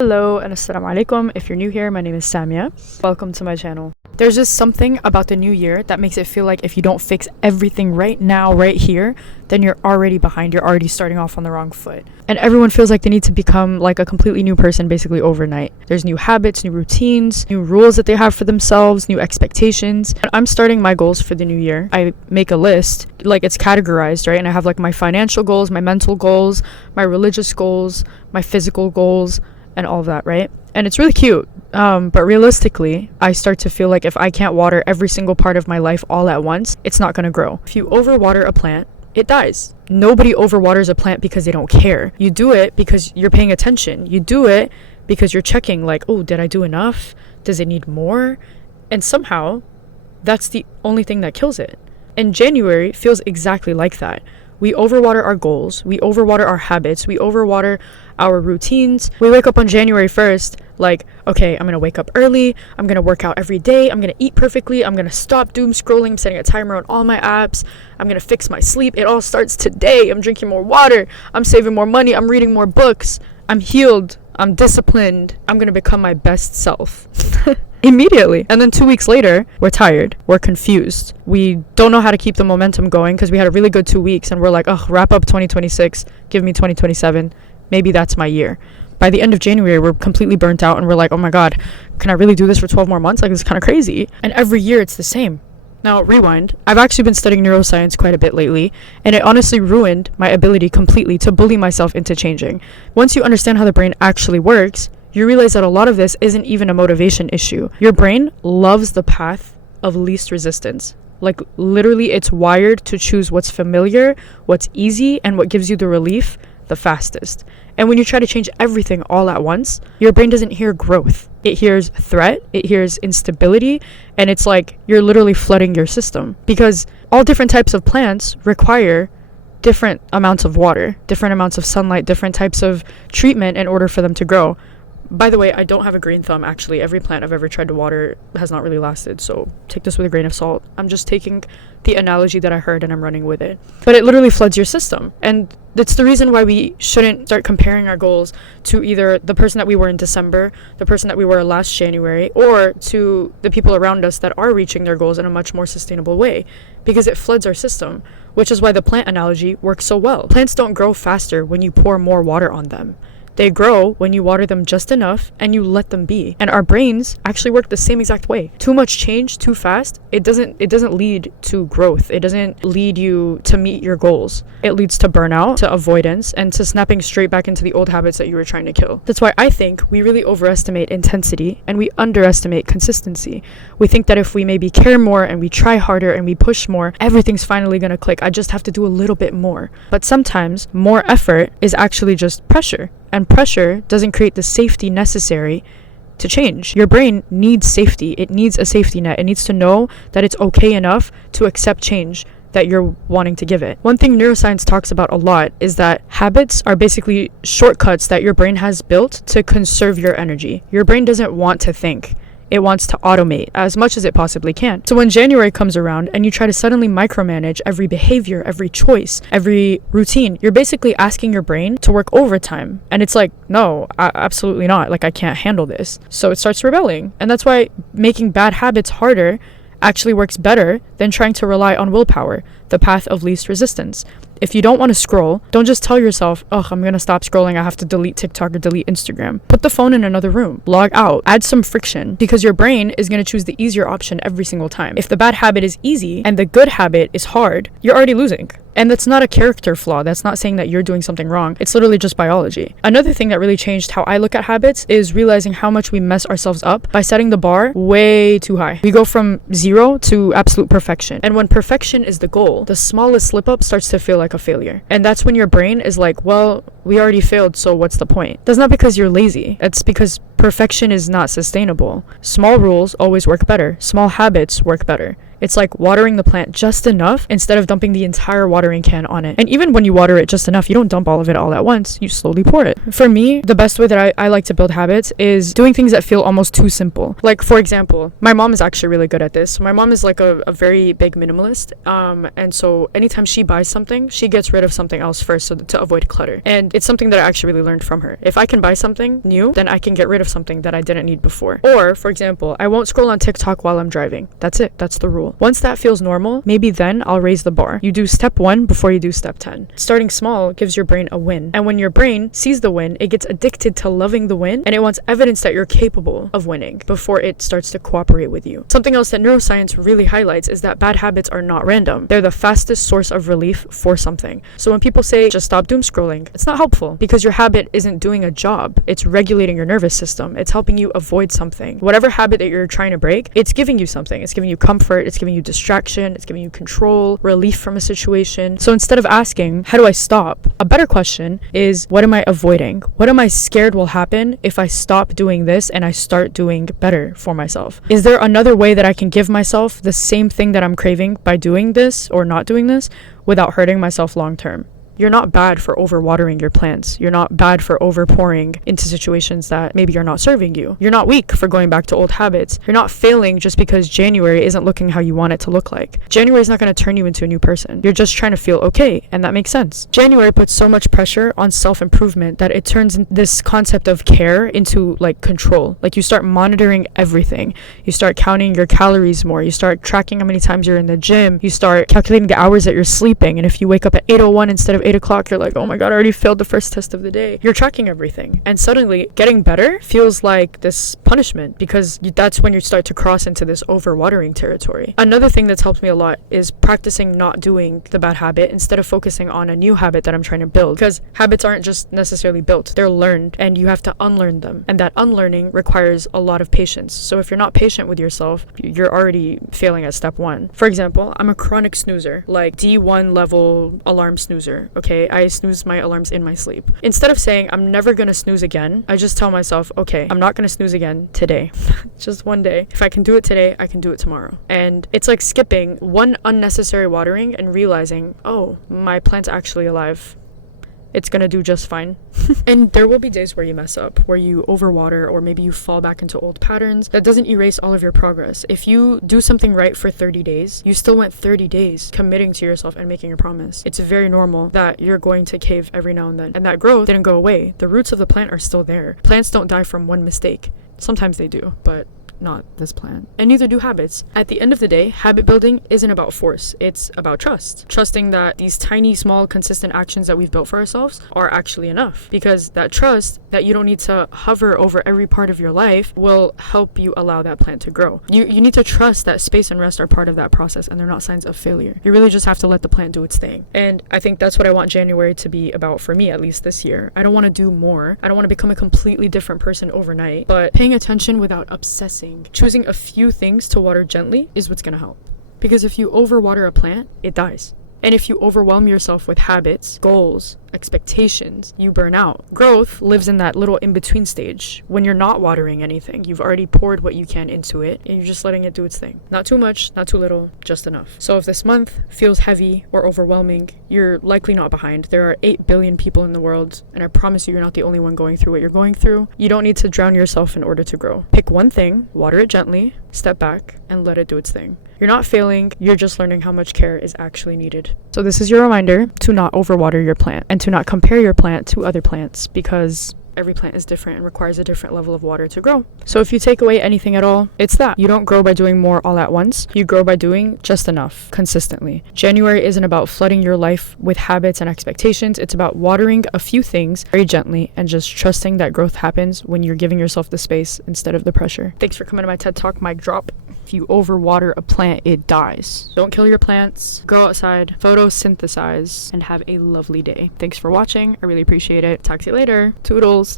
Hello and assalamu alaikum. If you're new here, my name is Samia. Welcome to my channel. There's just something about the new year that makes it feel like if you don't fix everything right now, right here, then you're already behind. You're already starting off on the wrong foot. And everyone feels like they need to become like a completely new person basically overnight. There's new habits, new routines, new rules that they have for themselves, new expectations. And I'm starting my goals for the new year. I make a list, like it's categorized, right? And I have like my financial goals, my mental goals, my religious goals, my physical goals, and all of that, right? And it's really cute. But realistically, I start to feel like if I can't water every single part of my life all at once, it's not gonna grow. If you overwater a plant, it dies. Nobody overwaters a plant because they don't care. You do it because you're paying attention. You do it because you're checking like, oh, did I do enough? Does it need more? And somehow, that's the only thing that kills it. And January feels exactly like that. We overwater our goals, we overwater our habits, we overwater our routines. We wake up on January 1st like, okay, I'm gonna wake up early, I'm gonna work out every day, I'm gonna eat perfectly, I'm gonna stop doom scrolling, I'm setting a timer on all my apps, I'm gonna fix my sleep, it all starts today, I'm drinking more water, I'm saving more money, I'm reading more books, I'm healed, I'm disciplined, I'm gonna become my best self. Immediately. And then 2 weeks later, we're tired, we're confused, we don't know how to keep the momentum going because we had a really good 2 weeks and we're like, oh, wrap up 2026, give me 2027, maybe that's my year. By the end of January, we're completely burnt out and we're like, oh my god, can I really do this for 12 more months? Like, this is kind of crazy. And every year it's the same. Now, rewind. I've actually been studying neuroscience quite a bit lately, and it honestly ruined my ability completely to bully myself into changing. Once you understand how the brain actually works, you realize that a lot of this isn't even a motivation issue. Your brain loves the path of least resistance. Like, literally, it's wired to choose what's familiar, what's easy, and what gives you the relief the fastest. And when you try to change everything all at once, your brain doesn't hear growth. It hears threat, it hears instability, and it's like you're literally flooding your system. Because all different types of plants require different amounts of water, different amounts of sunlight, different types of treatment in order for them to grow. By the way, I don't have a green thumb, actually. Every plant I've ever tried to water has not really lasted, so take this with a grain of salt. I'm just taking the analogy that I heard and I'm running with it. But it literally floods your system. And that's the reason why we shouldn't start comparing our goals to either the person that we were in December, the person that we were last January, or to the people around us that are reaching their goals in a much more sustainable way, because it floods our system, which is why the plant analogy works so well. Plants don't grow faster when you pour more water on them. They grow when you water them just enough and you let them be. And our brains actually work the same exact way. Too much change too fast, it doesn't lead to growth. It doesn't lead you to meet your goals. It leads to burnout, to avoidance, and to snapping straight back into the old habits that you were trying to kill. That's why I think we really overestimate intensity and we underestimate consistency. We think that if we maybe care more and we try harder and we push more, everything's finally gonna click. I just have to do a little bit more. But sometimes more effort is actually just pressure. And pressure doesn't create the safety necessary to change. Your brain needs safety. It needs a safety net. It needs to know that it's okay enough to accept change that you're wanting to give it. One thing neuroscience talks about a lot is that habits are basically shortcuts that your brain has built to conserve your energy. Your brain doesn't want to think. It wants to automate as much as it possibly can. So when January comes around and you try to suddenly micromanage every behavior, every choice, every routine, you're basically asking your brain to work overtime. And it's like, no, absolutely not. Like, I can't handle this. So it starts rebelling. And that's why making bad habits harder actually works better than trying to rely on willpower, the path of least resistance. If you don't want to scroll, don't just tell yourself, oh, I'm going to stop scrolling, I have to delete TikTok or delete Instagram. Put the phone in another room. Log out. Add some friction, because your brain is going to choose the easier option every single time. If the bad habit is easy and the good habit is hard, you're already losing. And that's not a character flaw. That's not saying that you're doing something wrong. It's literally just biology. Another thing that really changed how I look at habits is realizing how much we mess ourselves up by setting the bar way too high. We go from 0 to absolute perfection. And when perfection is the goal, the smallest slip up starts to feel like a failure. And that's when your brain is like, well, we already failed, so what's the point? That's not because you're lazy. It's because perfection is not sustainable. Small rules always work better. Small habits work better. It's like watering the plant just enough instead of dumping the entire watering can on it. And even when you water it just enough, you don't dump all of it all at once. You slowly pour it. For me, the best way that I like to build habits is doing things that feel almost too simple. Like, for example, my mom is actually really good at this. My mom is like a very big minimalist. And so anytime she buys something, she gets rid of something else first so to avoid clutter. And it's something that I actually really learned from her. If I can buy something new, then I can get rid of something that I didn't need before. Or, for example, I won't scroll on TikTok while I'm driving. That's it. That's the rule. Once that feels normal, maybe then I'll raise the bar. You do step 1 before you do step 10. Starting small gives your brain a win. And when your brain sees the win, it gets addicted to loving the win, and it wants evidence that you're capable of winning before it starts to cooperate with you. Something else that neuroscience really highlights is that bad habits are not random. They're the fastest source of relief for something. So when people say just stop doom scrolling, it's not helpful because your habit isn't doing a job. It's regulating your nervous system. It's helping you avoid something. Whatever habit that you're trying to break, it's giving you something. It's giving you comfort. It's giving you distraction. It's giving you control, relief from a situation. So instead of asking, how do I stop? A better question is, what am I avoiding? What am I scared will happen if I stop doing this and I start doing better for myself? Is there another way that I can give myself the same thing that I'm craving by doing this or not doing this without hurting myself long term? You're not bad for overwatering your plants. You're not bad for overpouring into situations that maybe are not serving you. You're not weak for going back to old habits. You're not failing just because January isn't looking how you want it to look like. January is not going to turn you into a new person. You're just trying to feel okay, and that makes sense. January puts so much pressure on self-improvement that it turns this concept of care into like control. Like you start monitoring everything. You start counting your calories more. You start tracking how many times you're in the gym. You start calculating the hours that you're sleeping. And if you wake up at 8:01 instead of 8 o'clock, you're like, oh my god, I already failed the first test of the day. You're tracking everything, and suddenly getting better feels like this punishment because that's when you start to cross into this overwatering territory. Another thing that's helped me a lot is practicing not doing the bad habit instead of focusing on a new habit that I'm trying to build, because habits aren't just necessarily built, they're learned, and you have to unlearn them, and that unlearning requires a lot of patience. So if you're not patient with yourself, you're already failing at step 1. For example, I'm a chronic snoozer, like D1 level alarm snoozer. Okay, I snooze my alarms in my sleep. Instead of saying I'm never gonna snooze again, I just tell myself, okay, I'm not gonna snooze again today. Just one day. If I can do it today, I can do it tomorrow. And it's like skipping one unnecessary watering and realizing, oh, my plant's actually alive. It's gonna do just fine. And there will be days where you mess up, where you overwater, or maybe you fall back into old patterns. That doesn't erase all of your progress. If you do something right for 30 days, you still went 30 days committing to yourself and making a promise. It's very normal that you're going to cave every now and then. And that growth didn't go away. The roots of the plant are still there. Plants don't die from one mistake. Sometimes they do, but not this plant. And neither do habits. At the end of the day, habit building isn't about force. It's about trust. Trusting that these tiny, small, consistent actions that we've built for ourselves are actually enough. Because that trust that you don't need to hover over every part of your life will help you allow that plant to grow. You need to trust that space and rest are part of that process and they're not signs of failure. You really just have to let the plant do its thing. And I think that's what I want January to be about for me, at least this year. I don't want to do more. I don't want to become a completely different person overnight, but paying attention without obsessing. Choosing a few things to water gently is what's going to help. Because if you overwater a plant, it dies. And if you overwhelm yourself with habits, goals, expectations, you burn out. Growth lives in that little in-between stage when you're not watering anything. You've already poured what you can into it and you're just letting it do its thing. Not too much, not too little, just enough. So if this month feels heavy or overwhelming, you're likely not behind. There are 8 billion people in the world, and I promise you're not the only one going through what you're going through. You don't need to drown yourself in order to grow. Pick one thing, water it gently, step back, and let it do its thing. You're not failing, you're just learning how much care is actually needed. So this is your reminder to not overwater your plant and to not compare your plant to other plants, because every plant is different and requires a different level of water to grow. So if you take away anything at all, it's that. You don't grow by doing more all at once. You grow by doing just enough, consistently. January isn't about flooding your life with habits and expectations. It's about watering a few things very gently and just trusting that growth happens when you're giving yourself the space instead of the pressure. Thanks for coming to my TED Talk. Mic drop. If you overwater a plant, it dies. Don't kill your plants. Go outside, photosynthesize, and have a lovely day. Thanks for watching. I really appreciate it. Talk to you later. Toodles.